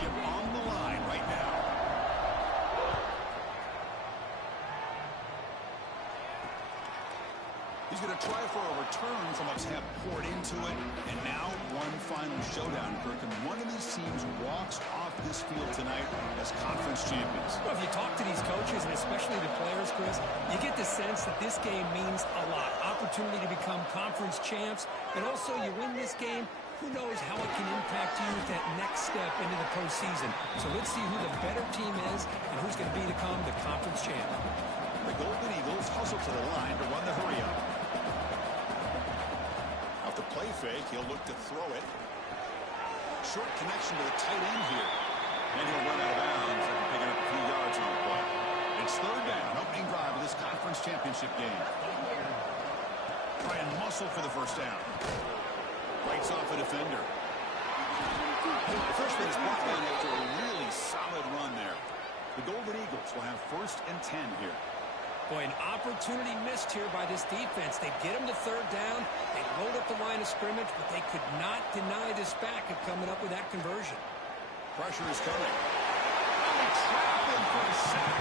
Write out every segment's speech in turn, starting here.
championship on the line right now. He's going to try for a return from what's have poured into it. And now one final showdown, Kirk. And one of these teams walks off this field tonight as conference champions. Well, if you talk to these coaches, and especially the players, Chris, you get the sense that this game means a lot. Opportunity to become conference champs. And also, you win this game, who knows how it can impact you with that next step into the postseason. So let's see who the better team is and who's going to become the conference champ. The Golden Eagles hustle to the line to run the hurry-up. Off the play fake, he'll look to throw it. Short connection to the tight end here. And he'll run out of bounds after picking up a few yards on the play. It's third down, opening drive of this conference championship game. Try and muscle for the first down. Bites off a defender. The freshman is brought down after a really solid run there. The Golden Eagles will have 1st and 10 here. Boy, an opportunity missed here by this defense. They get him to third down. They load up the line of scrimmage, but they could not deny this back of coming up with that conversion. Pressure is coming. Oh, they trap him for a sack.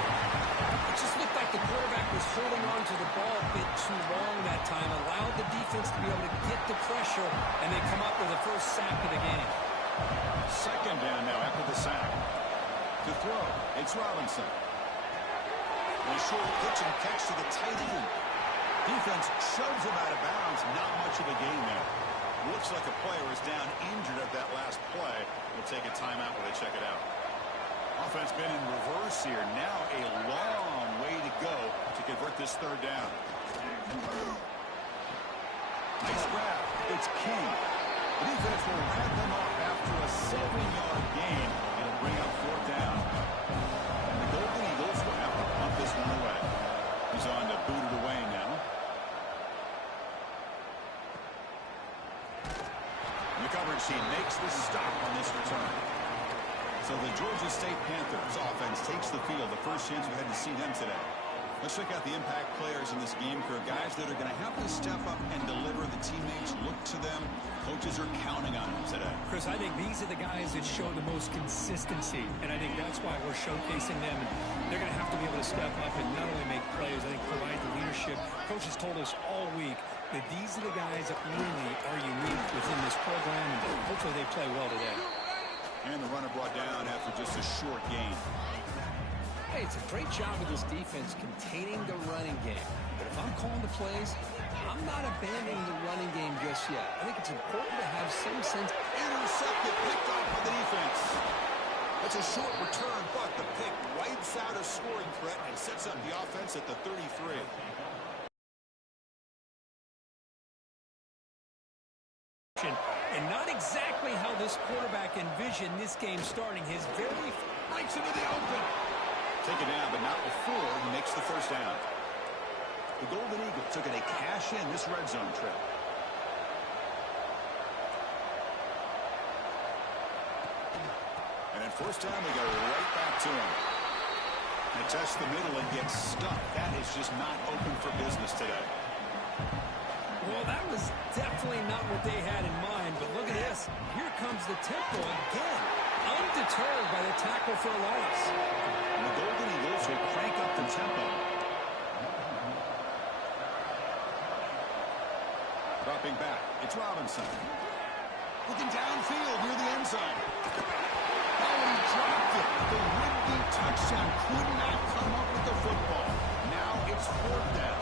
It just looked like the quarterback was holding on to the ball a bit too long that time, allowed the defense to be able to get the pressure, and they come up with the first sack of the game. Second down now after the sack. To throw, it's Robinson. A short pitch and catch to the tight end. Defense shoves him out of bounds. Not much of a gain there. Looks like a player is down injured at that last play. We'll take a timeout while they check it out. Offense been in reverse here. Now a long way to go to convert this third down. Nice grab. It's King. The defense will wrap them up after a 7-yard gain. It'll bring up 4th down. The Golden Eagles will have to punt this one away. He's on to boot it away now. The coverage team makes the stop on this return. So the Georgia State Panthers offense takes the field. The first chance we had to see them today. Let's check out the impact players in this game, for guys that are going to have to step up and deliver. The teammates look to them. Coaches are counting on them today. Chris, I think these are the guys that show the most consistency, and I think that's why we're showcasing them. They're going to have to be able to step up and not only make plays, I think provide the leadership. Coaches told us all week that these are the guys that really are unique within this program, and hopefully they play well today. And the runner brought down after just a short gain. Hey, it's a great job of this defense containing the running game. But if I'm calling the plays, I'm not abandoning the running game just yet. I think it's important to have some sense. Intercepted, picked off by the defense. That's a short return, but the pick wipes out a scoring threat and sets up the offense at the 33. And not exactly how this quarterback envisioned this game starting. His very breaks into the open. Take it down, but not before he makes the first down. The Golden Eagles took it a cash in this red zone trip. And at first down, they go right back to him. They test the middle and get stuck. That is just not open for business today. Well, that was definitely not what they had in mind, but look at this. Here comes the tempo again, undeterred by the tackle for a loss. And the Golden Eagles will crank up the tempo. Dropping back, it's Robinson. Looking downfield near the end zone. Oh, he dropped it. The would-be touchdown could not come up with the football. Now it's 4th down.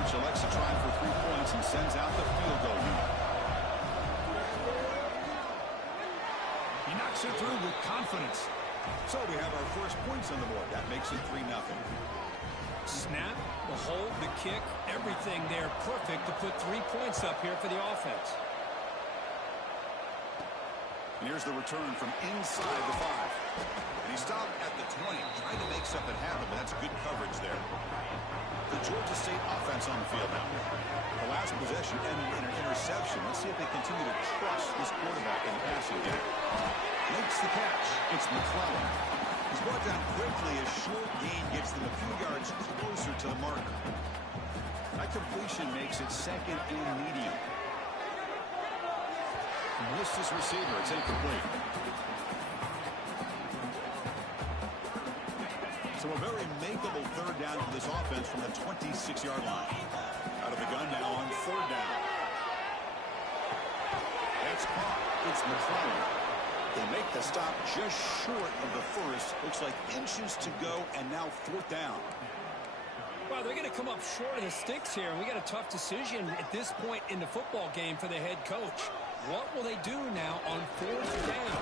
Coach elects to try for 3 points and sends out the field goal unit. He knocks it through with confidence. So we have our first points on the board. That makes it 3-0. Snap, the hold, the kick, everything there perfect to put 3 points up here for the offense. And here's the return from inside the 5. And he stopped at the 20, trying to make something happen, but that's good coverage there. The Georgia State offense on the field now. The last possession ended in an interception. Let's see if they continue to trust this quarterback in the passing game. Makes the catch. It's McClellan. He's brought down quickly. A short gain gets them a few yards closer to the marker. That completion makes it 2nd and medium. Missed his receiver. It's incomplete. So a very makeable third down for this offense from the 26-yard line. Out of the gun now on third down. That's caught. It's McClellan. They make the stop just short of the first. Looks like inches to go, and now fourth down. Well, they're going to come up short of the sticks here, and we got a tough decision at this point in the football game for the head coach. What will they do now on fourth down?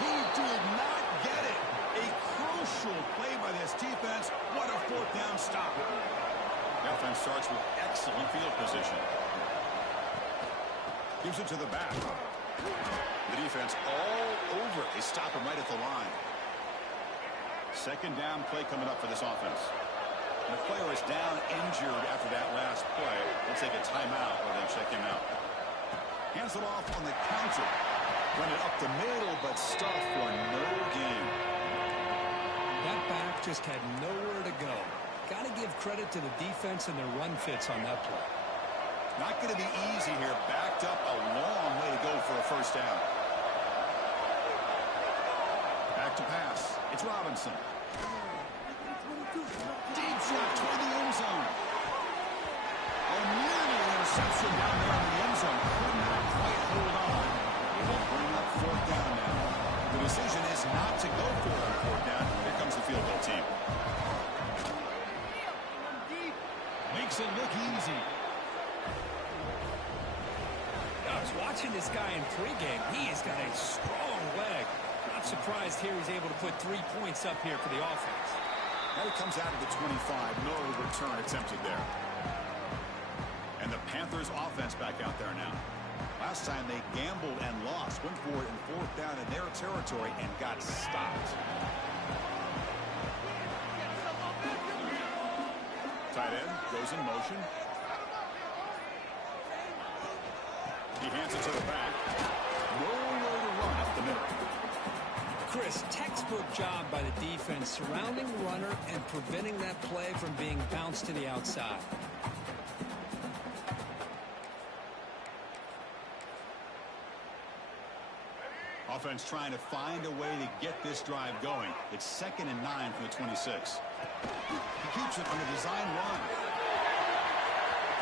He did not get it. A crucial play by this defense. What a fourth down stop. The offense starts with excellent field position. Gives it to the back. The defense all over it. They stop him right at the line. Second down play coming up for this offense. The player is down injured after that last play. They'll take a timeout or they check him out. Hands it off on the counter. Run it up the middle, but stuffed for no gain. That back just had nowhere to go. Got to give credit to the defense and their run fits on that play. Not going to be easy here. Backed up a long way to go for a first down. Back to pass. It's Robinson. Deep shot toward the end zone. Oh, nearly an interception down there in the end zone. Could not quite hold on. It will bring up fourth down now. The decision is not to go for it on fourth down. Here comes the field goal team. Makes it look easy. I was watching this guy in pregame. He has got a strong leg. Not surprised here he's able to put 3 points up here for the offense. Now it comes out of the 25. No return attempted there. And the Panthers offense back out there now. Last time they gambled and lost. Went for it in fourth down in their territory and got stopped. Tight end goes in motion. He hands it to the back. Nowhere to run at the middle. Chris, textbook job by the defense surrounding the runner and preventing that play from being bounced to the outside. Offense trying to find a way to get this drive going. It's 2nd and 9 from the 26. He keeps it on the design run.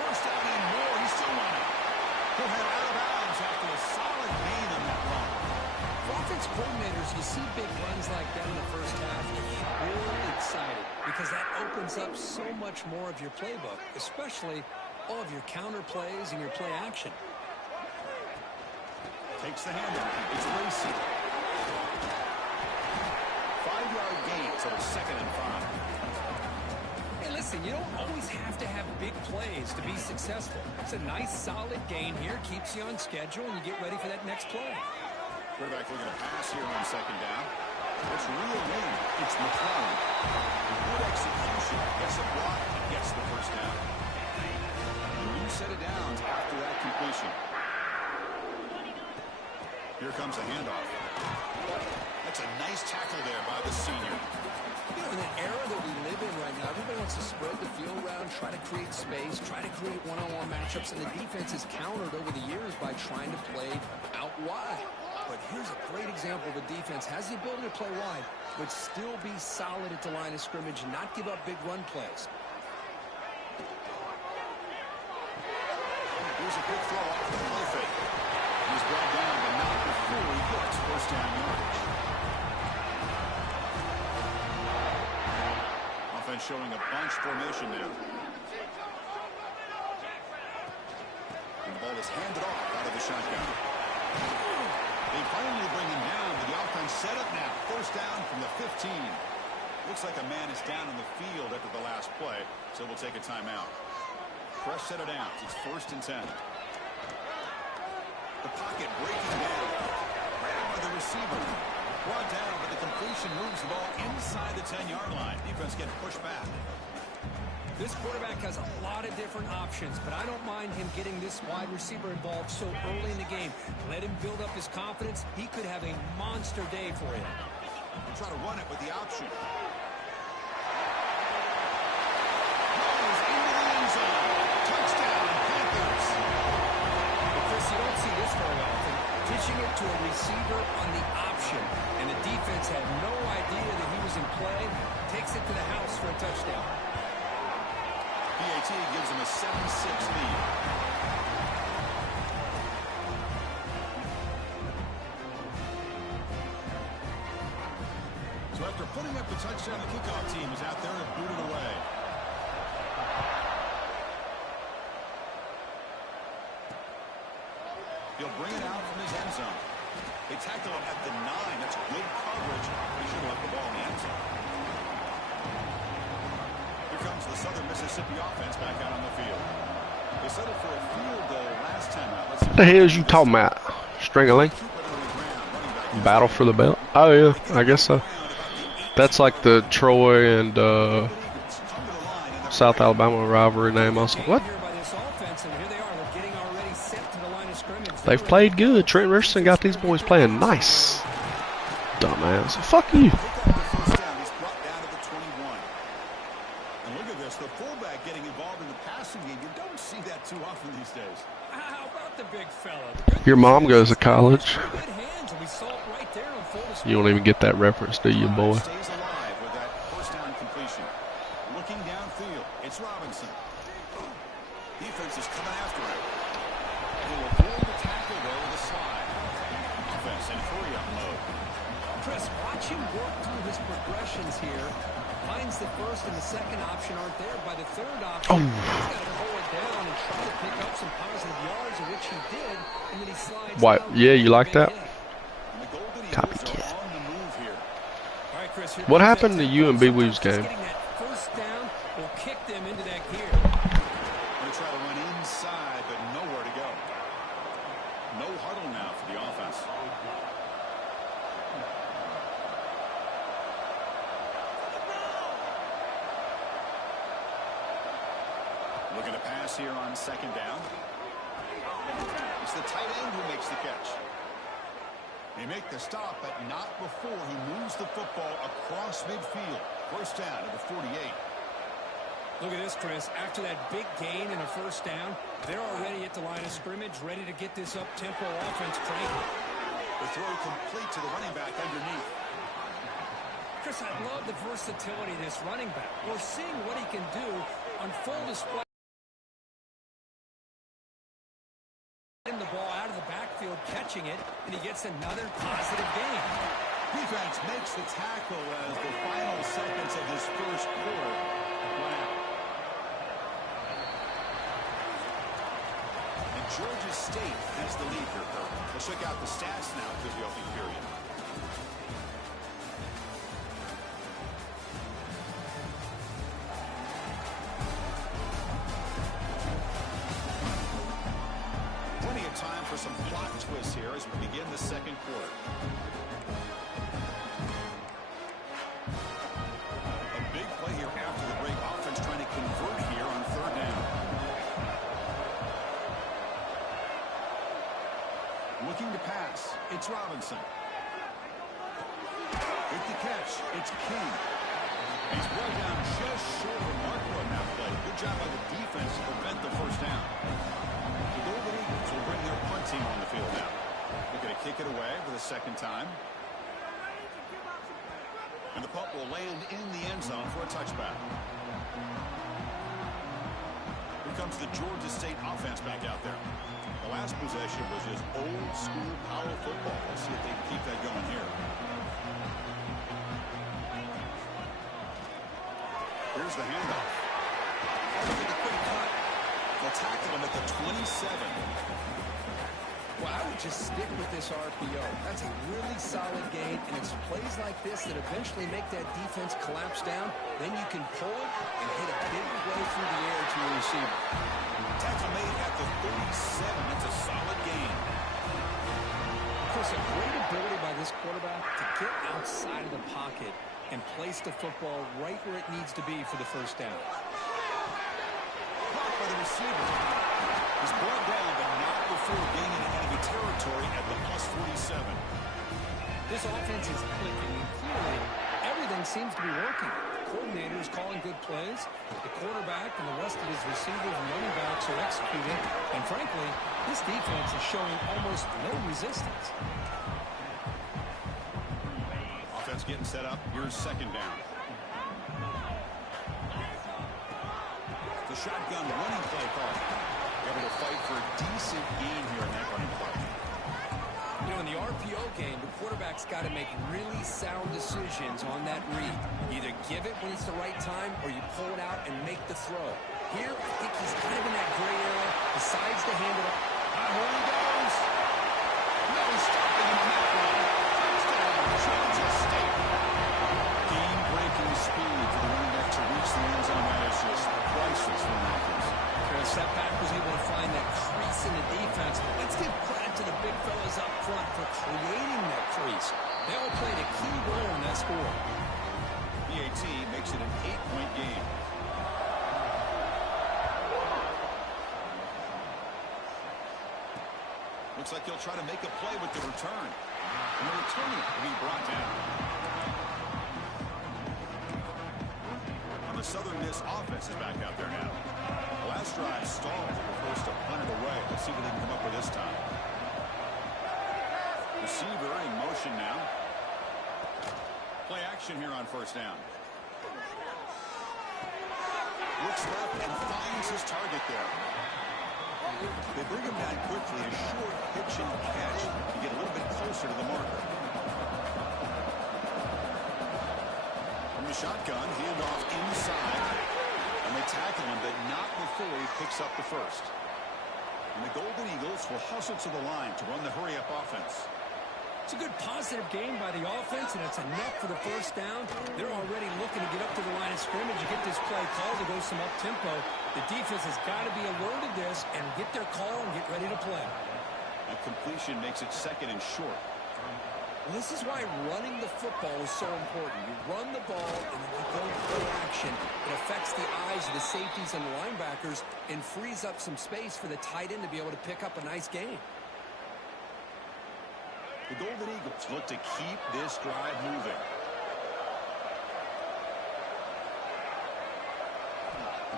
First down and more. He's still running. He'll head out of bounds after a solid gain on that run. For offense coordinators, you see big runs like that in the first half, you get really excited because that opens up so much more of your playbook, especially all of your counter plays and your play action. Takes the handoff. It's Lacey. 5-yard gain, so it's 2nd and 5. Hey, listen, you don't always have to have big plays to be successful. It's a nice, solid gain here, keeps you on schedule, and you get ready for that next play. Quarterback looking to pass here on 2nd down. It's real in. It's McClellan. Good execution. Gets a block and gets the first down. A new set of downs after that completion. Here comes a handoff. That's a nice tackle there by the senior. You know, in the era that we live in right now, everybody wants to spread the field around, try to create space, try to create one-on-one matchups, and the defense has countered over the years by trying to play out wide. But here's a great example. The defense has the ability to play wide, but still be solid at the line of scrimmage and not give up big run plays. Here's a quick throw off the play fake. He's brought down, but not before he gets first down yardage. Offense showing a bunch formation now. And the ball is handed off out of the shotgun. They finally bring him down, but the offense set up now. First down from the 15. Looks like a man is down on the field after the last play, so we'll take a timeout. Fresh set of downs. It's 1st and 10. The pocket breaking down. Grabbed by the receiver. Brought down, but the completion moves the ball inside the 10-yard line. Defense getting pushed back. This quarterback has a lot of different options, but I don't mind him getting this wide receiver involved so early in the game. Let him build up his confidence. He could have a monster day for him. We'll try to run it with the option. Touchdown, Panthers. But Chris, you don't see this very often. Pitching it to a receiver on the option, and the defense had no idea that he was in play. Takes it to the house for a touchdown. PAT gives him a 7-6 lead. So after putting up the touchdown, the kickoff team is out there to boot it away. He'll bring it out from his end zone. They tackle him at the 9. That's good coverage. He should have left the ball in the end zone. Here comes the Southern Mississippi offense back out on the field. They settled for a field goal last time out. What the hell is you talking about? String-a-ling? Battle for the belt? Oh yeah, I guess so. That's like the Troy and South Alabama rivalry name. I was like, what? They've played good. Trent Richardson got these boys playing nice. Dumbass. Fuck you. And look at this, the fullback getting involved in the passing game. You don't see that too often these days. How about the big fella? Your mom goes to college. You don't even get that reference, do you, boy? Stays alive with that first down completion. Looking downfield, it's Robinson. Defense is coming after him. They will avoid the tackle though with a slide. Offense in hurry-up mode. Chris, watch him work through his progressions here. Finds the first and the second option aren't there. By the third option, he's got to pull it down and try to pick up some positive yards, of which he did, and then he slides What? down. Yeah, you like that? Copycat. What happened to you and B-Weave's game? Getting that first down will kick them into that gear. Going to try to run inside, but nowhere to go. No huddle now for the offense. Looking to pass here on second down. It's the tight end who makes the catch. They make the stop, but not before he moves the football across midfield. First down at the 48. Look at this, Chris. After that big gain and a first down, they're already at the line of scrimmage, ready to get this up-tempo offense cranking. The throw complete to the running back underneath. Chris, I love the versatility of this running back. We're seeing what he can do on full display. The ball out of the backfield, catching it, and he gets another positive gain. Defense makes the tackle as the final seconds of this first quarter run out. And Georgia State has the lead here, Kirk. Let's check out the stats now through the opening period. Time for some plot twists here as we begin the second quarter. A big play here after the break. Offense trying to convert here on third down. Looking to pass. It's Robinson. With the catch, it's King. He's brought down just short of Marco on that play. Good job by the defense to prevent the first down. The Golden Eagles will bring their punt team on the field now. They're going to kick it away for the second time. And the punt will land in the end zone for a touchback. Here comes the Georgia State offense back out there. The last possession was just old school power football. Let's see if they can keep that going here. Here's the handoff. Oh, look at the quick cut. They'll tackle him at the 27. Well, I would just stick with this RPO. That's a really solid gain, and it's plays like this that eventually make that defense collapse down. Then you can pull it and hit a big play through the air to your receiver. Tackle made at the 37. That's a solid gain. Chris, a great ability by this quarterback to get outside of the pocket and place the football right where it needs to be for the first down. Blocked by the receiver. He's brought down, but not before gaining enemy territory at the +47. This offense is clicking, and clearly everything seems to be working. The coordinator is calling good plays. The quarterback and the rest of his receivers and running backs quarterbacks are executing, and frankly, this defense is showing almost no resistance. Offense getting set up. Here's second down. The shotgun running play call. Able to fight for a decent gain here in that running play. You know, in the RPO game, the quarterback's got to make really sound decisions on that read. Either give it when it's the right time, or you pull it out and make the throw. Here, I think he's kind of in that gray area, decides to hand it up. Here he goes. No stopping him on that run. Touchdown, Georgia State. Game-breaking speed for the running back to reach the end zone. That is just priceless for the offense. Chris, that back was able to find that crease in the defense. Let's give credit to the big fellas up front for creating that crease. They all played a key role in that score. BAT makes it an 8-point game. Looks like he'll try to make a play with the return. And the returner will be brought down. On the Southern Miss offense is back out there now. The last drive stalled. They're forced to punt it away. Let's see what they can come up with this time. Receiver in motion now. Play action here on first down. Looks left and finds his target there. They bring him down quickly. A short pitch and catch to get a little bit closer to the marker. From the shotgun, handoff inside. And they tackle him, but not before he picks up the first. And the Golden Eagles will hustle to the line to run the hurry-up offense. It's a good positive game by the offense, and it's enough for the first down. They're already looking to get up to the line of scrimmage and get this play called to go some up-tempo. The defense has got to be alert of this and get their call and get ready to play. That completion makes it second and short. Well, this is why running the football is so important. You run the ball, and then you go play action. It affects the eyes of the safeties and the linebackers and frees up some space for the tight end to be able to pick up a nice gain. The Golden Eagles look to keep this drive moving.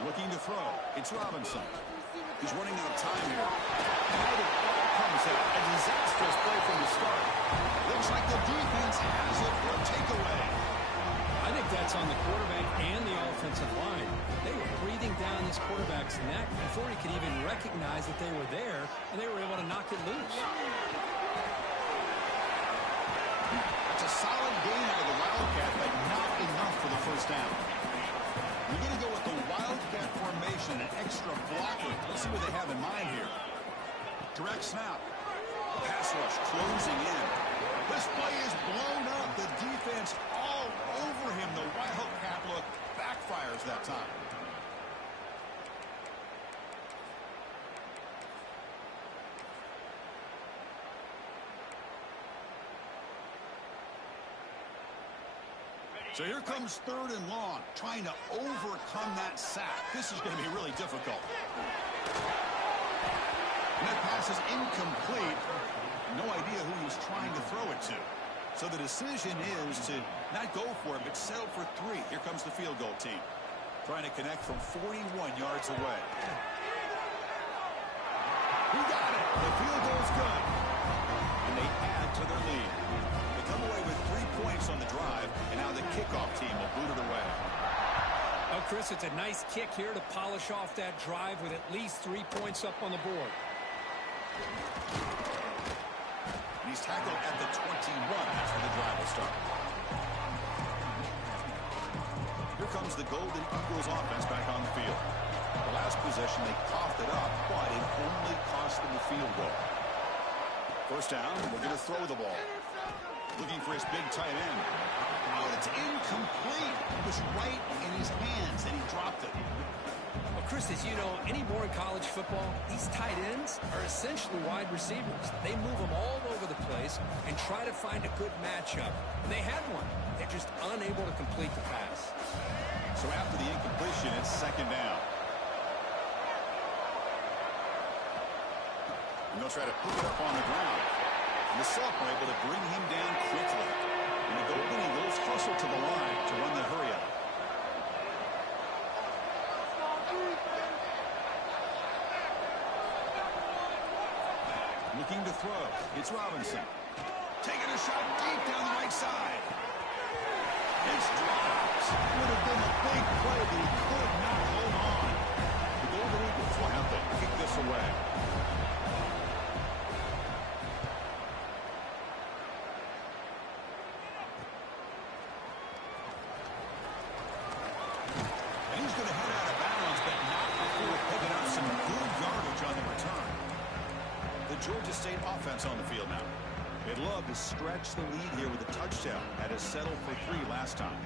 Looking to throw. It's Robinson. He's running out of time here. How the ball comes out. A disastrous play from the start. Looks like the defense has it for a takeaway. I think that's on the quarterback and the offensive line. They were breathing down this quarterback's neck before he could even recognize that they were there, and they were able to knock it loose. That's a solid gain out of the Wildcat, but not enough for the first down. We're going to go with the Wildcat formation, an extra blocker. Let's see what they have in mind here. Direct snap. Pass rush closing in. This play is blown up. The defense all over him. The Wildcat look backfires that time. So here comes third and long, trying to overcome that sack. This is going to be really difficult. And that pass is incomplete. No idea who he was trying to throw it to. So the decision is to not go for it, but settle for 3. Here comes the field goal team, trying to connect from 41 yards away. He got it. The field goal's good. And they add to their lead. They come away with 3 points on the drive, and now the kickoff team will boot it away. Oh, Chris, it's a nice kick here to polish off that drive with at least 3 points up on the board. He's tackled at the 21. That's where the drive will start. Here comes the Golden Eagles offense back on the field. The last possession, they coughed it up, but it only cost them the field goal. First down, we're going to throw the ball. Looking for his big tight end. Oh, it's incomplete. It was right in his hands, and he dropped it. Well, Chris, as you know, anymore in college football, these tight ends are essentially wide receivers. They move them all over the place and try to find a good matchup. And they had one. They're just unable to complete the pass. So after the incompletion, it's second down. And they'll try to pick it up on the ground. And the sophomore able to bring him down quickly. And the Golden Eagles hustle to the line to run the hurry-up. Looking to throw. It's Robinson. Taking a shot deep down the right side. It's dropped. Would have been a big play, but he could not hold on. The Golden Eagles will have to kick this away. And he's going to head out of bounds, but not before picking up some good yardage on the return. The Georgia State offense on the field now. They'd love to stretch the lead here with a touchdown. Had us settled for 3 last time.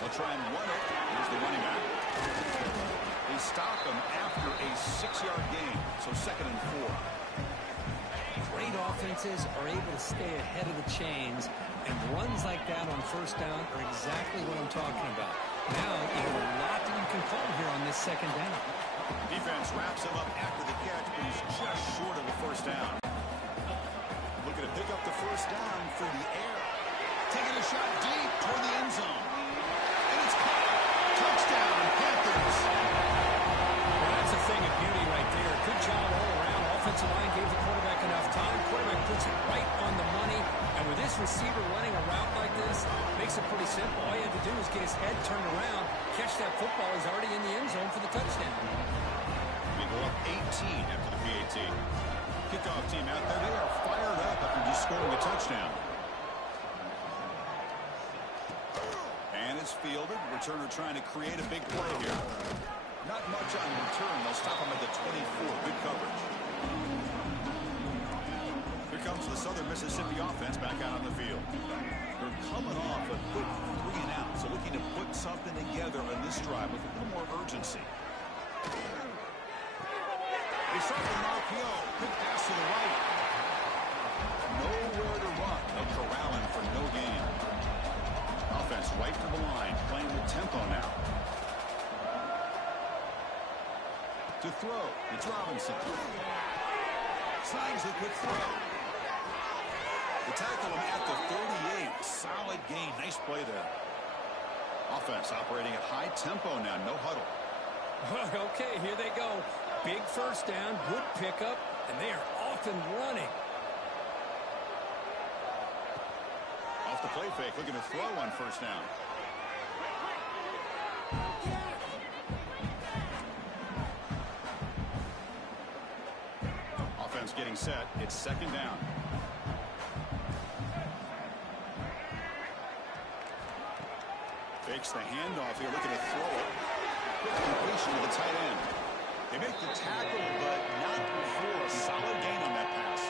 They'll try and run it. Here's the running back. They stop him after a 6-yard gain, so 2nd and 4. Great offenses are able to stay ahead of the chains, and runs like that on 1st down are exactly what I'm talking about. Now you have a lot that you can call here on this 2nd down. Defense wraps him up after the catch, but he's just short of the 1st down. Looking to pick up the 1st down through the air. Taking a shot deep toward the end zone. And it's caught. Touchdown, Panthers. Well, that's a thing of beauty right there. Good job all around. Offensive line gave the quarterback enough time. Quarterback puts it right on the money. And with this receiver running a route like this, makes it pretty simple. All you have to do is get his head turned around, catch that football. He's already in the end zone for the touchdown. We go up 18 after the PAT. Kickoff team out there. They are fired up after just scoring a touchdown. And it's fielded. Returner trying to create a big play here. Not much on return. They'll stop him at the 24. Good coverage. Here comes the Southern Mississippi offense back out on the field. They're coming off a quick 3 and out, so looking to put something together on this drive with a little more urgency. They start with an RPO. Quick pass to the right. Nowhere to run. They'll corral him for no gain. Offense right to the line, playing with tempo now. To throw, it's Robinson. Slides the quick throw. They tackle him at the 38. Solid gain. Nice play there. Offense operating at high tempo now. No huddle. Okay, here they go. Big 1st down, good pickup, and they are off and running. Off the play fake, looking to throw on 1st down. Offense getting set. It's 2nd down. Fakes the handoff here, looking to throw it. Quick completion to the tight end. They make the tackle, but not before a solid gain on that pass.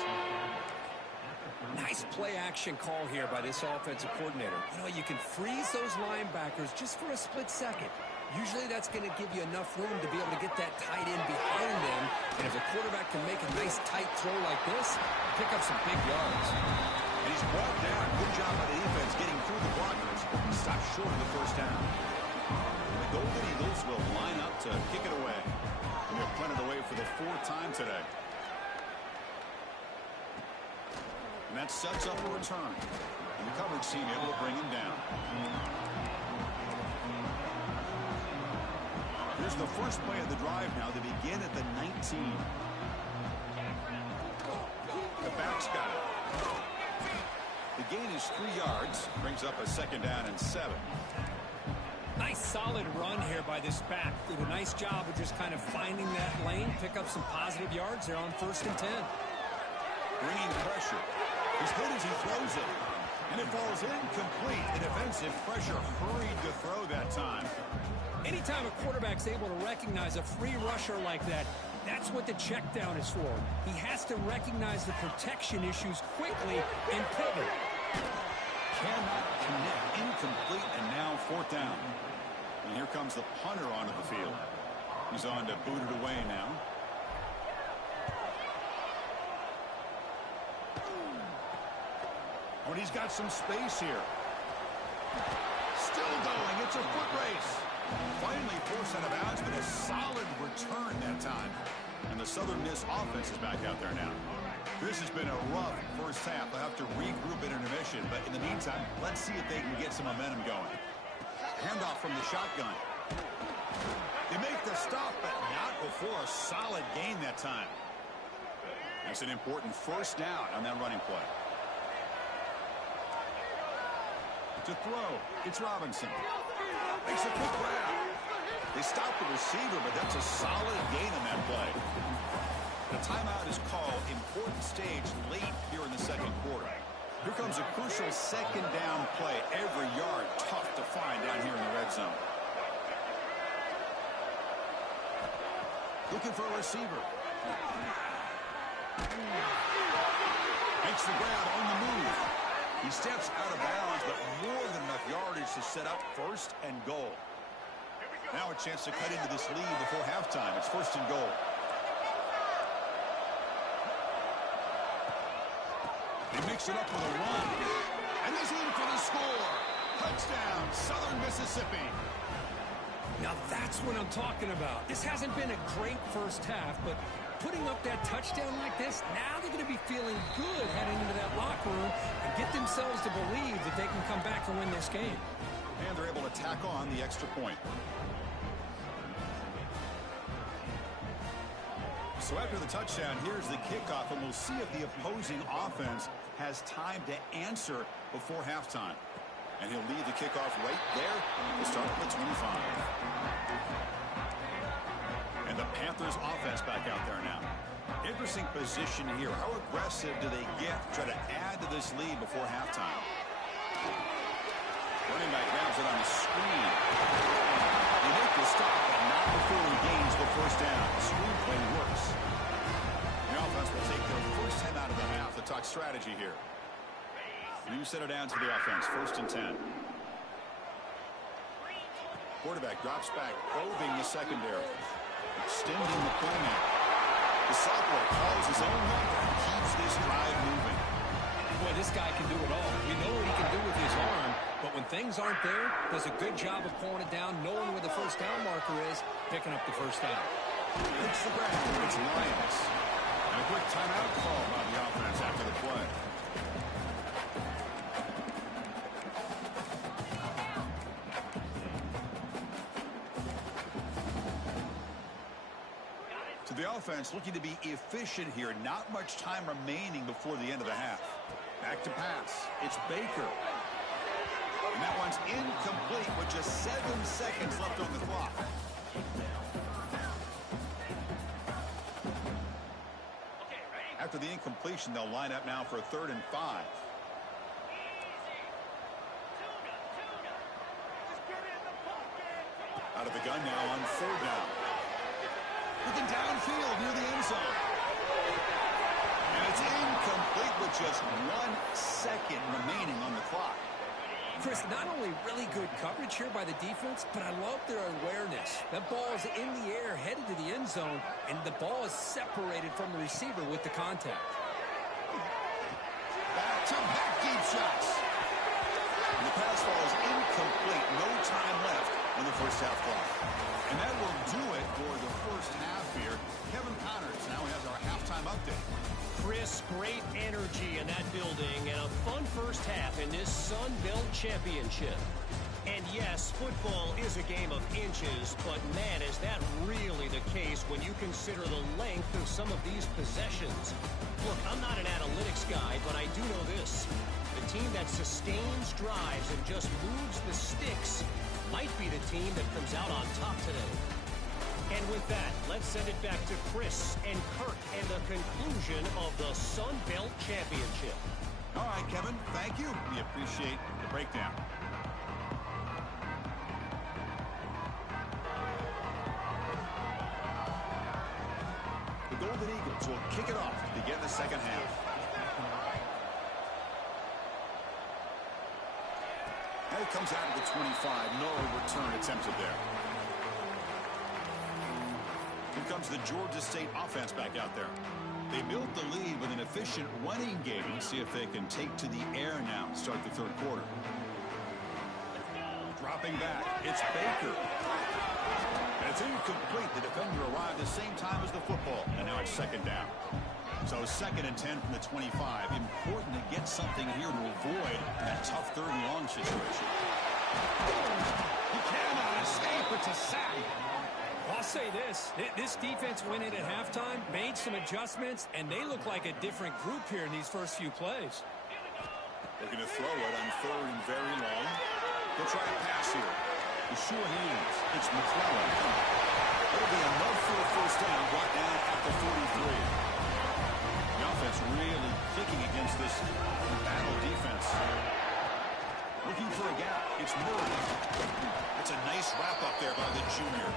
Nice play-action call here by this offensive coordinator. You know, you can freeze those linebackers just for a split second. Usually that's going to give you enough room to be able to get that tight end behind them. And if the quarterback can make a nice tight throw like this, pick up some big yards. And he's brought down. Good job by the defense getting through the blockers. He stopped short of the 1st down. The Golden Eagles will line up to kick it away. And they're punted away for the 4th time today. And that sets up a return. And the coverage team able to bring him down. Here's the first play of the drive now. They begin at the 19. The back's got it. The gain is 3 yards. Brings up a 2nd down and 7. Nice solid run here by this back. Did a nice job of just kind of finding that lane, pick up some positive yards there on 1st and 10. Bringing pressure. He's good as he throws it. And it falls incomplete. The defensive pressure hurried to throw that time. Anytime a quarterback's able to recognize a free rusher like that, that's what the check down is for. He has to recognize the protection issues quickly and pivot. Cannot connect. Incomplete, and now 4th down. And here comes the punter onto the field. He's on to boot it away now. But he's got some space here. Still going. It's a foot race. Finally forced out of bounds, but a solid return that time. And the Southern Miss offense is back out there now. This has been a rough 1st half. They'll have to regroup at intermission, but in the meantime, let's see if they can get some momentum going. Handoff from the shotgun. They make the stop, but not before a solid gain that time. That's an important first down on that running play. To throw, it's Robinson. Makes a quick grab. They stop the receiver, but that's a solid gain on that play. The timeout is called. Important stage late here in the second quarter. Here comes a crucial second down play. Every yard tough to find down here in the red zone. Looking for a receiver. Makes the grab on the move. He steps out of bounds, but more than enough yardage to set up first and goal. Now a chance to cut into this lead before halftime. It's first and goal. He mix it up with a run. And he's in for the score. Touchdown, Southern Mississippi. Now that's what I'm talking about. This hasn't been a great first half, but putting up that touchdown like this, now they're going to be feeling good heading into that locker room and get themselves to believe that they can come back and win this game. And they're able to tack on the extra point. So after the touchdown, here's the kickoff, and we'll see if the opposing offense has time to answer before halftime. And he'll leave the kickoff right there to start at the 25. And the Panthers offense back out there now. Interesting position here. How aggressive do they get to try to add to this lead before halftime? Running back grabs it on the screen. They make the stop, but not before he gains the first down. The screen play works. The offense will take their first 10 out of the half to talk strategy here. New center down to the offense, first and 10. Quarterback drops back, probing the secondary. Extending the play now. The sophomore calls his own number and keeps this drive moving. Boy, this guy can do it all. We know what he can do with his arm, but when things aren't there, does a good job of pulling it down, knowing where the first down marker is, picking up the first down. It's the ground. It's Lions. And a quick timeout call by the offense after the play. So the offense looking to be efficient here. Not much time remaining before the end of the half. Back to pass. It's Baker. And that one's incomplete with just 7 seconds left on the clock. After the incompletion, they'll line up now for a 3rd and 5. Out of the gun now on 4th down. Looking downfield near the end zone. And it's incomplete with just 1 second remaining on the clock. Chris, not only really good coverage here by the defense, but I love their awareness. That ball is in the air, headed to the end zone, and the ball is separated from the receiver with the contact. Back-to-back deep shots. And the pass ball is incomplete. No time left on the first half clock. And that will do it for the first half here. Kevin Connors now has our halftime update. Chris, great energy in that building and a fun first half in this Sun Belt Championship. And yes, football is a game of inches, but man, is that really the case when you consider the length of some of these possessions. Look, I'm not an analytics guy, but I do know this. The team that sustains drives and just moves the sticks might be the team that comes out on top today. And with that, let's send it back to Chris and Kirk and the conclusion of the Sun Belt Championship. All right, Kevin, thank you. We appreciate the breakdown. The Golden Eagles will kick it off to begin the second half. And it comes out of the 25. No return attempted there. Here comes the Georgia State offense back out there. They built the lead with an efficient running game. See if they can take to the air now to start the 3rd quarter. Dropping back, it's Baker. And it's incomplete. The defender arrived the same time as the football. And now it's 2nd down. So 2nd and 10 from the 25. Important to get something here to avoid that tough 3rd and long situation. He cannot escape. It's a say this defense went in at halftime, made some adjustments, and they look like a different group here in these first few plays. Looking to throw it on 3rd and very long. They'll try a pass here. The sure hands. It's McClellan. It'll be enough for a first down, brought down at the 43. The offense really kicking against this battle defense. Looking for a gap. It's Murray. It's a nice wrap-up there by the junior.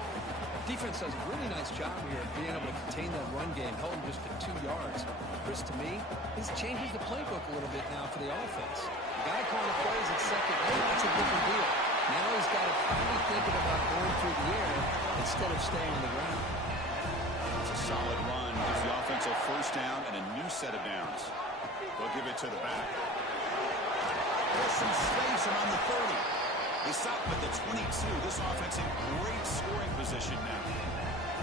Defense does a really nice job here of being able to contain that run game, held him just to 2 yards. Chris, to me, this changes the playbook a little bit now for the offense. The guy calling the plays at second, that's a different deal. Now he's got to finally thinking about going through the air instead of staying on the ground. It's a solid run. Gives the offense a first down and a new set of downs. They'll give it to the back. There's some space around the 30. They stop him at the 22. This offense in great scoring position now.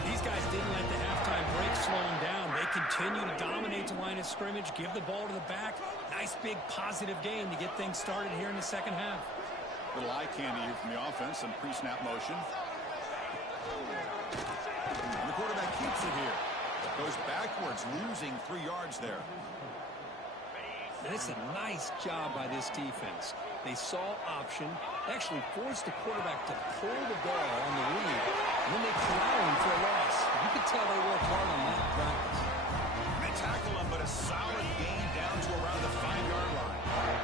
These guys didn't let the halftime break slow them down. They continue to dominate the line of scrimmage, give the ball to the back. Nice big positive gain to get things started here in the second half. Little eye candy here from the offense, some pre-snap motion. And the quarterback keeps it here. Goes backwards, losing 3 yards there. And it's a nice job by this defense. They saw option, actually forced the quarterback to pull the ball on the read, and then they corral him for a loss. You could tell they worked hard on that practice. They tackle him, but a solid gain down to around the 5-yard line.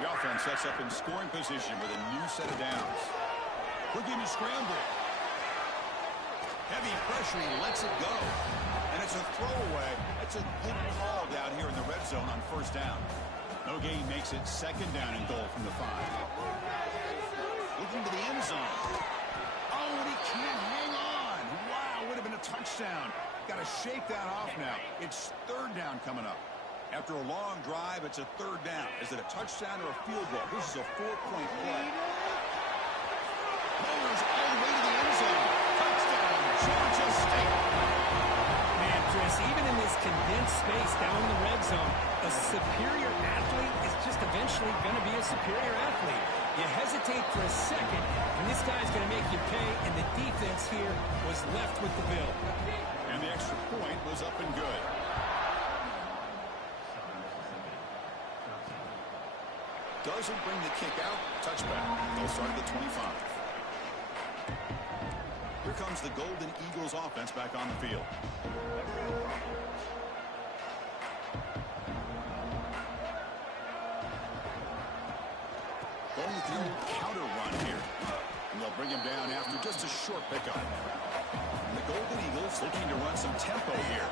The offense sets up in scoring position with a new set of downs. We're getting scrambled. Heavy pressure, he lets it go. And it's a throwaway. That's a good call down here in the red zone on first down. No gain makes it second down and goal from the 5. Looking to the end zone. Oh, and he can't hang on. Wow, would have been a touchdown. Got to shake that off now. It's third down coming up. After a long drive, it's a third down. Is it a touchdown or a field goal? This is a 4-point play. Mowers all the way to the end zone. Touchdown, Georgia State. Man, Chris, even in this condensed space down in the red zone, a superior athlete is just eventually going to be a superior athlete. You hesitate for a second, and this guy's going to make you pay, and the defense here was left with the bill. And the extra point was up and good. Doesn't bring the kick out. Touchback. They'll start at the 25. Here comes the Golden Eagles offense back on the field. Going with the old counter run here. And they'll bring him down after just a short pickup. And the Golden Eagles looking to run some tempo here.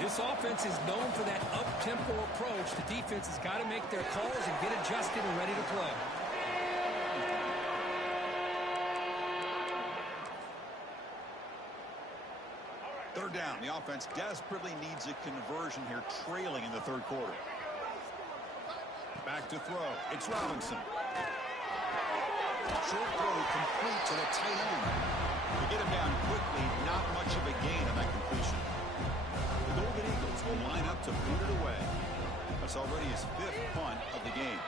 This offense is known for that up-tempo approach. The defense has got to make their calls and get adjusted and ready to play. Third down. The offense desperately needs a conversion here, trailing in the third quarter. Back to throw. It's Robinson. Short throw complete to the tight end. To get him down quickly, not much of a gain on that completion. The Golden Eagles will line up to boot it away. That's already his 5th punt of the game.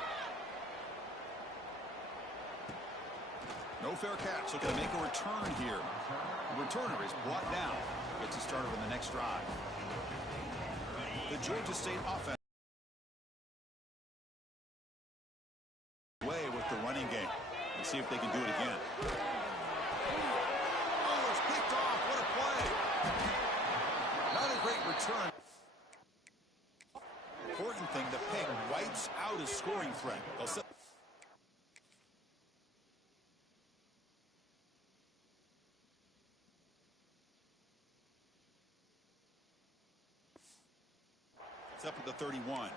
No fair catch. Looking to make a return here. The returner is brought down. Gets it started on the next drive. The Georgia State offense away with the running game. Let's see if they can do it again. Oh, it's picked off. What a play. Not a great return. Important thing, the pick wipes out his scoring threat. They'll set it's up at the 31.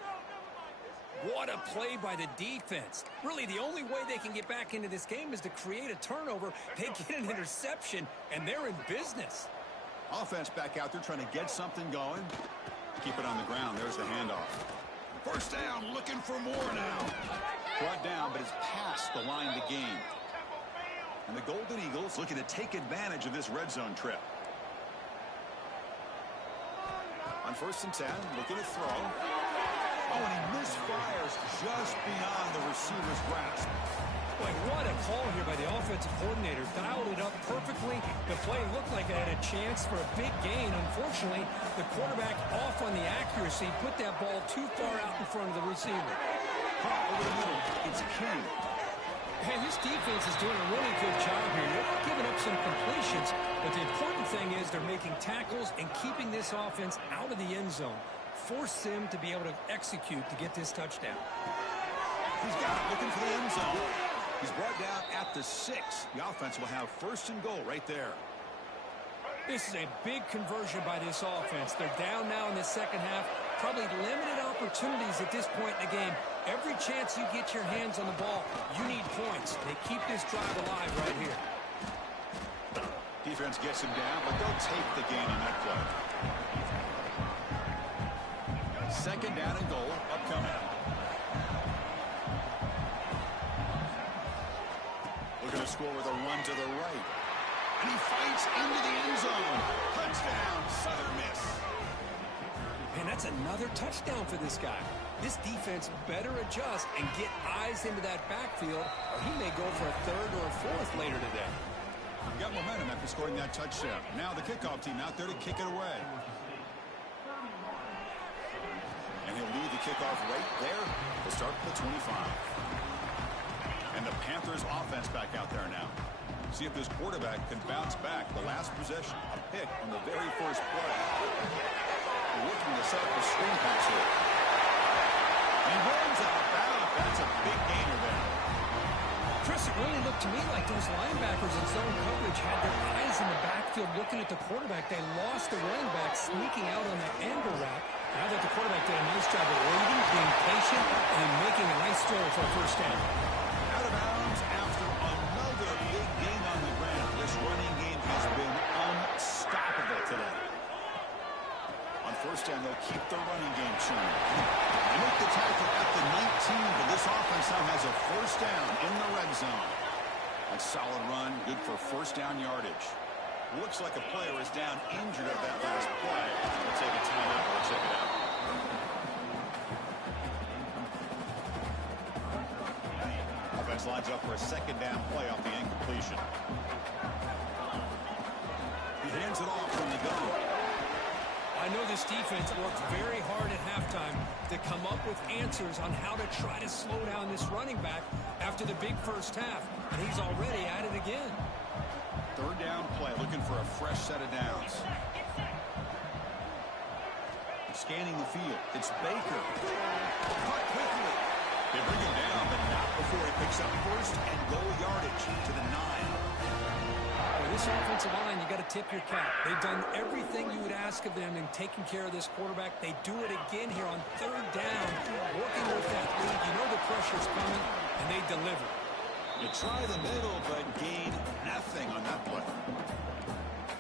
What a play by the defense. Really, the only way they can get back into this game is to create a turnover. They get an interception, and they're in business. Offense back out there trying to get something going. Keep it on the ground. There's the handoff. First down, looking for more now. Brought down, but it's past the line to gain. And the Golden Eagles looking to take advantage of this red zone trip. On 1st and 10, looking to throw. Oh, and he misfires just beyond the receiver's grasp. Boy, what a call here by the offensive coordinator. Dialed it up perfectly. The play looked like it had a chance for a big gain. Unfortunately, the quarterback off on the accuracy, put that ball too far out in front of the receiver. Over the middle, it's King. And this defense is doing a really good job here. They're giving up some completions, but the important thing is they're making tackles and keeping this offense out of the end zone. Force them to be able to execute to get this touchdown. He's got it, looking for the end zone. He's brought down at the 6. The offense will have 1st and goal right there. This is a big conversion by this offense. They're down now in the second half. Probably limited opportunities at this point in the game. Every chance you get your hands on the ball, you need points. They keep this drive alive right here. Defense gets him down, but they'll take the gain on that play. 2nd down and goal upcoming. Looking to score with a run to the right. And he fights into the end zone. Touchdown, Southern Miss. And that's another touchdown for this guy. This defense better adjust and get eyes into that backfield, or he may go for a 3rd or a 4th later today. Got momentum after scoring that touchdown. Now the kickoff team out there to kick it away. And he'll lead the kickoff right there to start the 25. And the Panthers offense back out there now. See if this quarterback can bounce back. The last possession, a pick on the very first play. They're looking to set up the screen pass here. And he runs out of bounds. That's a big gainer there. Chris, it really looked to me like those linebackers in zone coverage had their eyes in the backfield looking at the quarterback. They lost the running back sneaking out on that angle route. Now that the quarterback did a nice job of waiting, being patient, and making a nice throw for a 1st down. Out of bounds after another big gain on the ground. This running game has been unstoppable today. On 1st down, they'll keep the running game churning. They make the tackle at the 19, but this offense now has a 1st down in the red zone. A solid run, good for 1st down yardage. Looks like a player is down injured at that last play. We'll take a timeout. We'll check it out. Offense lines up for a 2nd down play off the incompletion. He hands it off from the gun. I know this defense worked very hard at halftime to come up with answers on how to try to slow down this running back after the big 1st half, and he's already at it again. 3rd down play, looking for a fresh set of downs. Scanning the field, it's Baker. Caught quickly. They bring him down, but not before he picks up 1st and goal yardage to the 9. Well, this offensive line, you got to tip your cap. They've done everything you would ask of them in taking care of this quarterback. They do it again here on 3rd down, working with that lead. You know the pressure's coming, and they deliver. You try the middle, but gain nothing on that play.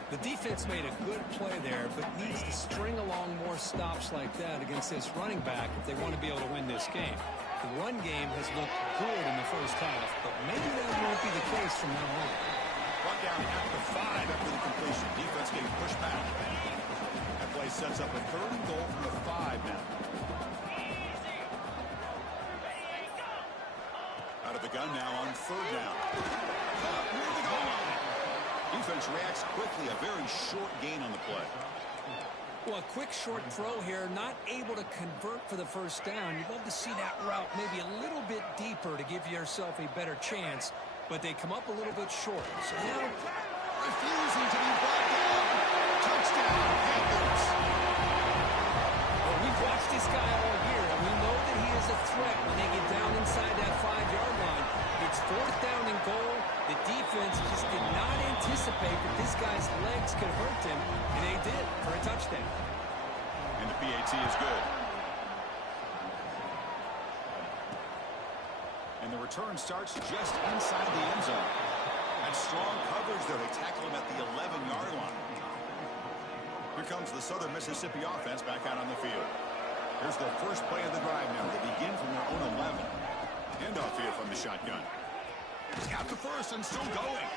The defense made a good play there, but needs to string along more stops like that against this running back if they want to be able to win this game. The run game has looked good in the 1st half, but maybe that won't be the case from now on. Brought down at the 5 after the completion. Defense getting pushed back. That play sets up a 3rd and goal from the 5 now. Out of the gun now on 3rd down. Near the goal line. Defense reacts quickly. A very short gain on the play. Well, a quick short throw here, not able to convert for the 1st down. You'd love to see that route maybe a little bit deeper to give yourself a better chance, but they come up a little bit short. So now, refusing to be brought down. Touchdown, Panthers. Well, we've watched this guy all year, and we know that he is a threat when they get down inside that 5-yard line. It's 4th down and goal. The defense just did not anticipate that this guy's legs could hurt him, and they did for a touchdown. And the PAT is good. And the return starts just inside the end zone. And strong coverage there. They tackle him at the 11-yard line. Here comes the Southern Mississippi offense back out on the field. Here's the first play of the drive now. They begin from their own 11. Handoff here from the shotgun. He's got the 1st and still going.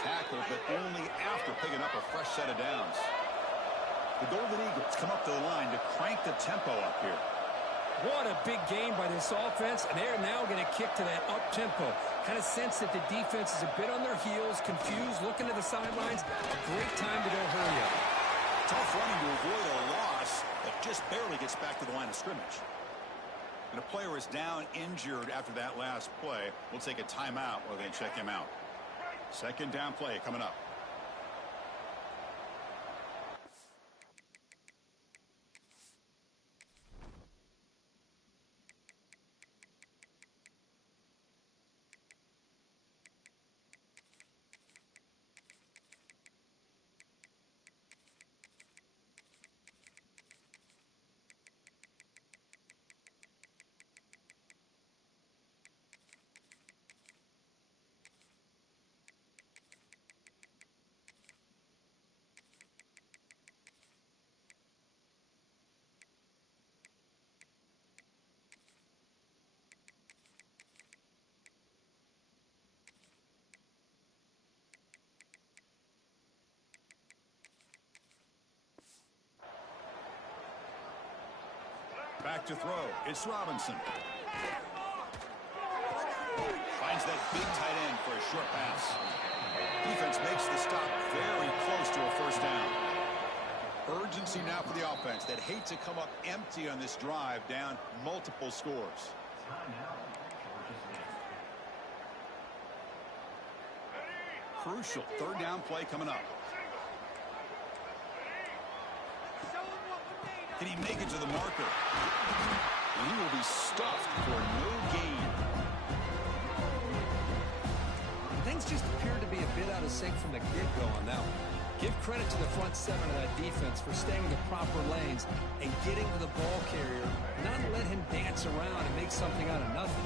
Tackle, but only after picking up a fresh set of downs. The Golden Eagles come up to the line to crank the tempo up here. What a big game by this offense, and they're now going to kick to that up-tempo. Kind of sense that the defense is a bit on their heels, confused, looking to the sidelines. A great time to go hurry up. Tough running to avoid a loss, but just barely gets back to the line of scrimmage. And a player is down injured after that last play. We'll take a timeout while they check him out. Second down play coming up. Back to throw. It's Robinson. Finds that big tight end for a short pass. Defense makes the stop very close to a first down. Urgency now for the offense that hate to come up empty on this drive, down multiple scores. Crucial third down play coming up. Can he make it to the marker? And he will be stuffed for no gain. Things just appear to be a bit out of sync from the get-go on that one. Give credit to the front seven of that defense for staying in the proper lanes and getting to the ball carrier, not let him dance around and make something out of nothing.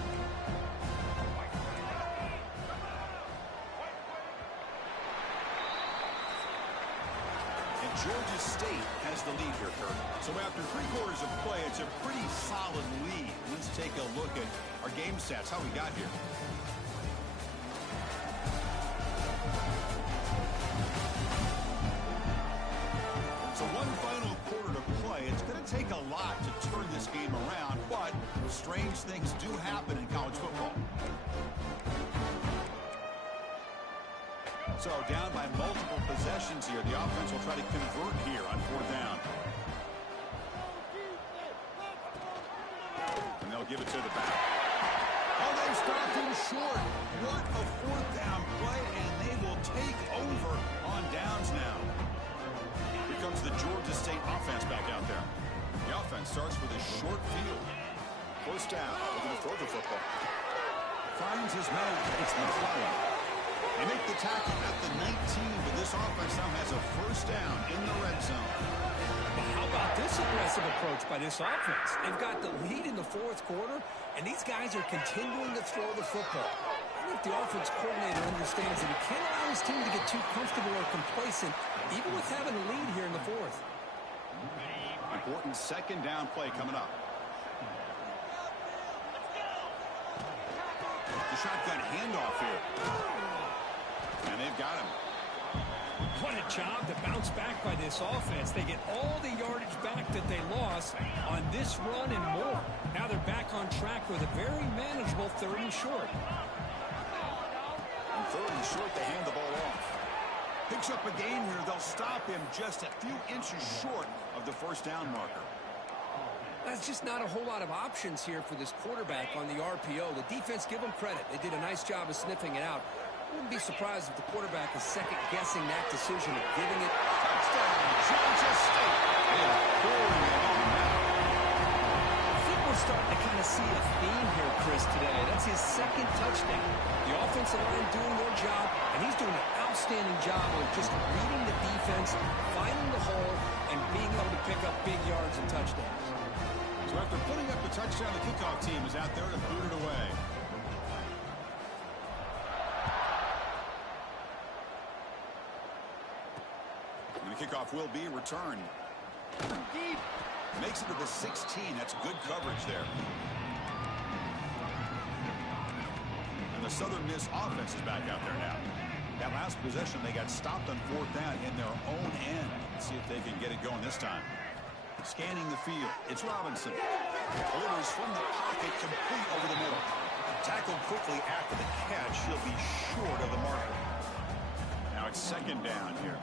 Georgia State has the lead here, Kirk. So after 3/4 of play, it's a pretty solid lead. Let's take a look at our game stats, how we got here. So one final quarter to play. It's going to take a lot to turn this game around, but strange things do happen in college football. So down by multiple possessions here. The offense will try to convert here on fourth down. And they'll give it to the back. Oh, they stopped him short. What a fourth down play, and they will take over on downs now. Here comes the Georgia State offense back out there. The offense starts with a short field. First down. Looking to throw the football. Finds his man. It's McClellan. They make the tackle at the 19, but this offense now has a first down in the red zone. Well, how about this aggressive approach by this offense? They've got the lead in the fourth quarter, and these guys are continuing to throw the football. I think the offense coordinator understands that he can't allow his team to get too comfortable or complacent, even with having a lead here in the fourth. Important second down play coming up. The shotgun handoff here. And they've got him. What a job to bounce back by this offense. They get all the yardage back that they lost on this run and more. Now they're back on track with a very manageable third and short. And third and short, they hand the ball off. Picks up a gain here. They'll stop him just a few inches short of the first down marker. That's just not a whole lot of options here for this quarterback on the RPO. The defense, give them credit. They did a nice job of sniffing it out. Wouldn't be surprised if the quarterback is second-guessing that decision of giving it. Touchdown, Georgia State. I think we're starting to kind of see a theme here, Chris, today. That's his second touchdown. The offensive line doing their job, and he's doing an outstanding job of just reading the defense, finding the hole, and being able to pick up big yards and touchdowns. So after putting up the touchdown, the kickoff team is out there to boot it away. And the kickoff will be returned. Makes it to the 16. That's good coverage there. And the Southern Miss offense is back out there now. That last possession, they got stopped on fourth down in their own end. Let's see if they can get it going this time. Scanning the field. It's Robinson. Delivers from the pocket, complete over the middle. Tackled quickly after the catch. He'll be short of the marker. Now it's second down here.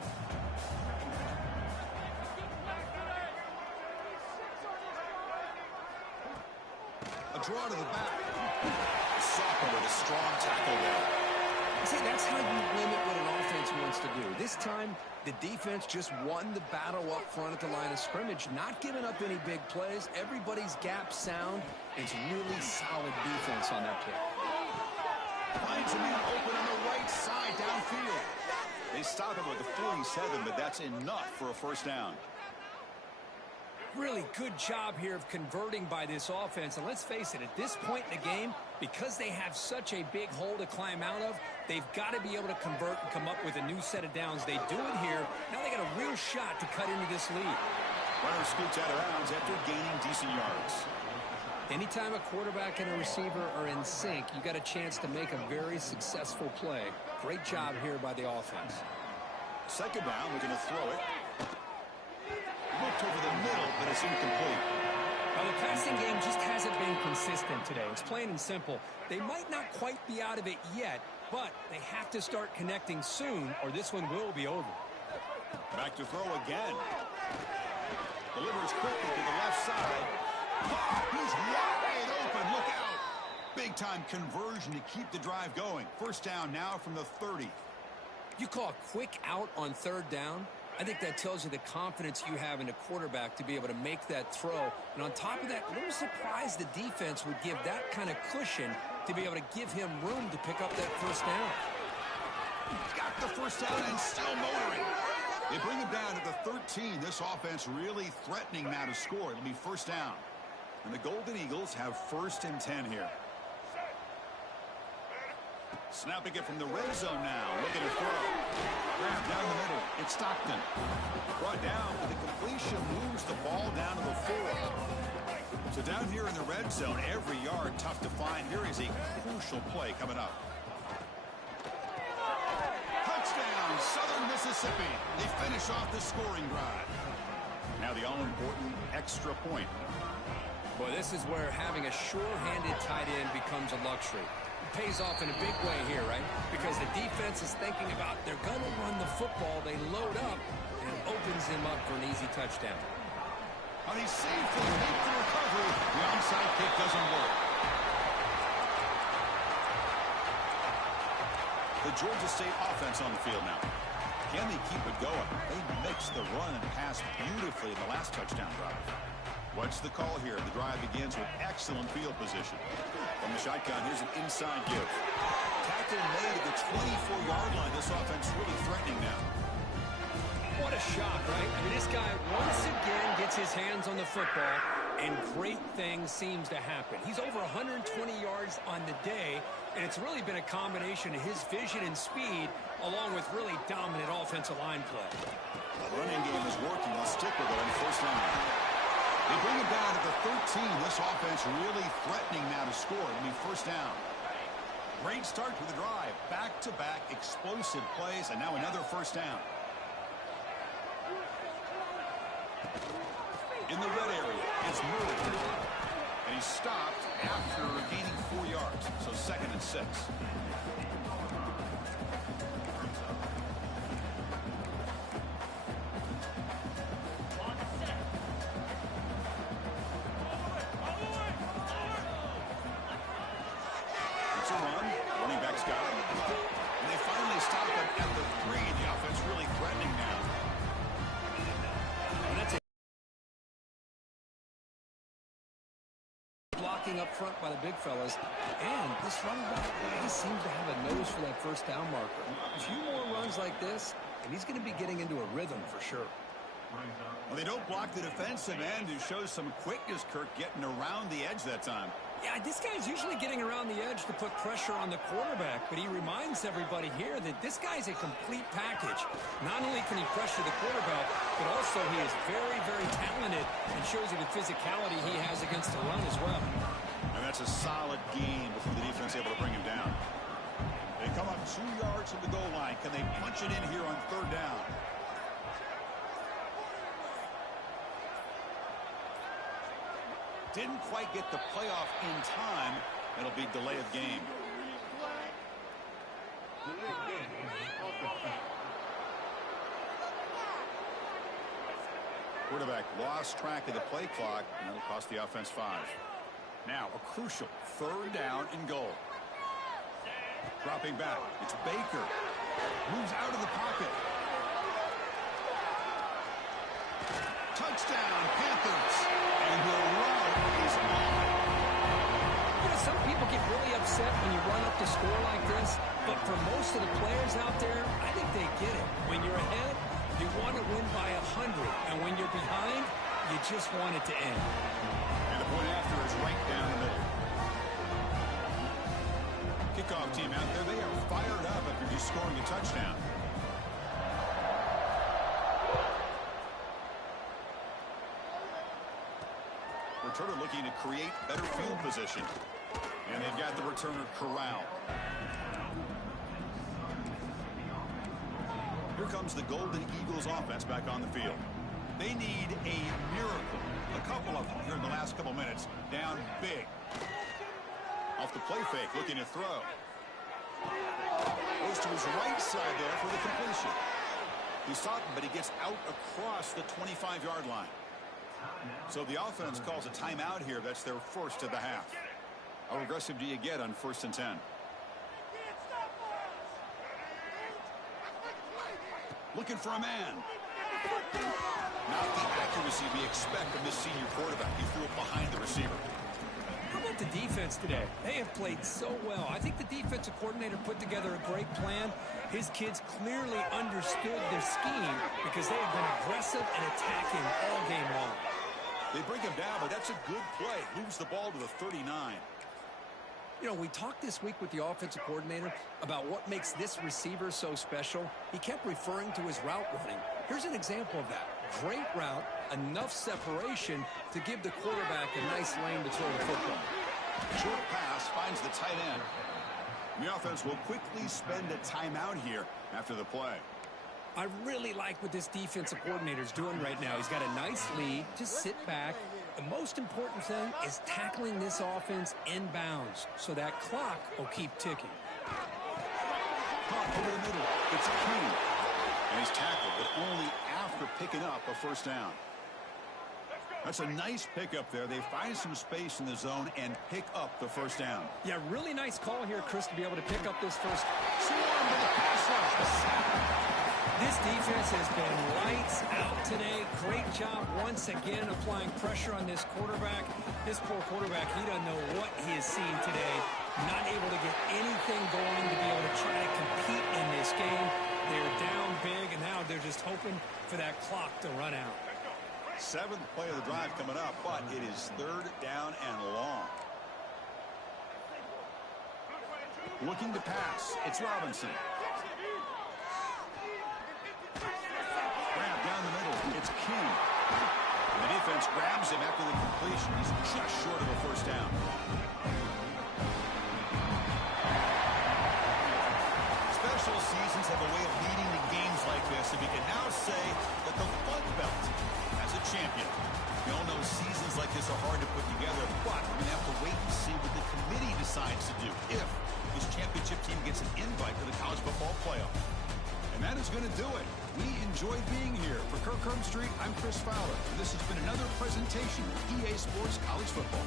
A draw to the back. Sophomore with a strong tackle there. See, that's how you limit what an offense wants to do. This time, the defense just won the battle up front at the line of scrimmage, not giving up any big plays. Everybody's gap sound. It's really solid defense on that play. Finds a man open on the right side downfield. They stop him with the 47, but that's enough for a first down. Really good job here of converting by this offense. And let's face it, at this point in the game, because they have such a big hole to climb out of, they've got to be able to convert and come up with a new set of downs. They do it here. Now they got a real shot to cut into this lead. Runner scoots out of bounds after gaining decent yards. Anytime a quarterback and a receiver are in sync, you got a chance to make a very successful play. Great job here by the offense. Second down, we're going to throw it. Looked over the middle, but it's incomplete. Now, the passing game just hasn't been consistent today. It's plain and simple. They might not quite be out of it yet, but they have to start connecting soon, or this one will be over. Back to throw again. Delivers quickly to the left side. Oh, he's wide open. Look out. Big-time conversion to keep the drive going. First down now from the 30. You call a quick out on third down? I think that tells you the confidence you have in a quarterback to be able to make that throw. And on top of that, a little surprised the defense would give that kind of cushion to be able to give him room to pick up that first down. Got the first down and still motoring. They bring him down at the 13. This offense really threatening now to score. It'll be first down. And the Golden Eagles have first and 10 here. Snapping it from the red zone now. Looking to throw. Grab down the middle. It's Stockton. Brought down for the completion. Moves the ball down to the 4. So down here in the red zone, every yard tough to find. Here is a crucial play coming up. Touchdown, Southern Mississippi. They finish off the scoring drive. Now the all-important extra point. Boy, this is where having a sure-handed tight end becomes a luxury. It pays off in a big way here, right? Because the defense is thinking about they're going to run the football. They load up, and it opens him up for an easy touchdown. On his safely make the recovery. The onside kick doesn't work. The Georgia State offense on the field now. Can they keep it going? They mixed the run and pass beautifully in the last touchdown drive. What's the call here? The drive begins with excellent field position. From the shotgun, here's an inside give. Tackle made at the 24-yard line. This offense really threatening now. What a shot, right? I mean, this guy once again gets his hands on the football, and great things seems to happen. He's over 120 yards on the day, and it's really been a combination of his vision and speed, along with really dominant offensive line play. The running game is working. They'll stick with it on first down. They bring him down at the 13. This offense really threatening now to score. It'll be first down. Great start to the drive. Back-to-back explosive plays, and now another first down. In the red area, it's Murray. And he's stopped after gaining 4 yards. So second and 6. Up front by the big fellas, and this running back seems to have a nose for that first down marker. A few more runs like this, and he's going to be getting into a rhythm for sure. Well, they don't block the defensive end, who shows some quickness, Kirk, getting around the edge that time. Yeah, this guy's usually getting around the edge to put pressure on the quarterback, but he reminds everybody here that this guy's a complete package. Not only can he pressure the quarterback, but also he is very, very talented and shows you the physicality he has against the run as well. And that's a solid game before the defense able to bring him down. They come up 2 yards from the goal line. Can they punch it in here on third down? Didn't quite get the playoff in time. It'll be delay of game. Quarterback lost track of the play clock, and that'll cost the offense 5. Now a crucial 3rd down and goal. Dropping back, it's Baker. Moves out of the pocket. Touchdown, Panthers. And the route is on. You know, some people get really upset when you run up to score like this, but for most of the players out there, I think they get it. When you're ahead, you want to win by 100, and when you're behind, you just want it to end. And the point after is right down the middle. Kickoff team out there, they are fired up after just scoring a touchdown. Returner looking to create better field position. And they've got the returner corralled. Here comes the Golden Eagles offense back on the field. They need a miracle. A couple of them here in the last couple minutes. Down big. Off the play fake, looking to throw. Goes to his right side there for the completion. He's stopped, but he gets out across the 25-yard line. So the offense calls a timeout here. That's their first of the half. How aggressive do you get on 1st and 10? Looking for a man. Not the accuracy we expect from this senior quarterback. He threw it behind the receiver. How about the defense today? They have played so well. I think the defensive coordinator put together a great plan. His kids clearly understood their scheme because they have been aggressive and attacking all game long. They bring him down, but that's a good play. Moves the ball to the 39. You know, we talked this week with the offensive coordinator about what makes this receiver so special. He kept referring to his route running. Here's an example of that. Great route, enough separation to give the quarterback a nice lane to throw the football. Short pass finds the tight end. The offense will quickly spend a timeout here after the play. I really like what this defensive coordinator is doing right now. He's got a nice lead. Just sit back. The most important thing is tackling this offense inbounds so that clock will keep ticking. Pop over the middle. It's King. And he's tackled, but only after picking up a 1st down. That's a nice pickup there. They find some space in the zone and pick up the 1st down. Yeah, really nice call here, Chris, to be able to pick up this first swarm with the pass rush. This defense has been lights out today. Great job once again applying pressure on this quarterback. This poor quarterback, he doesn't know what he has seen today. Not able to get anything going to be able to try to compete in this game. They're down big, and now they're just hoping for that clock to run out. 7th play of the drive coming up, but it is 3rd down and long. Looking to pass. It's Robinson. Grab down the middle. It's King. And the defense grabs him after the completion. He's just short of a 1st down. Special seasons have a way of leading to games like this, and we can now say that the Fun Belt has a champion. We all know seasons like this are hard to put together, but we're going to have to wait and see what the committee decides to do if this championship team gets an invite to the college football playoff. And that is going to do it. We enjoyed being here. For Kirk Street, I'm Chris Fowler. And this has been another presentation of EA Sports College Football.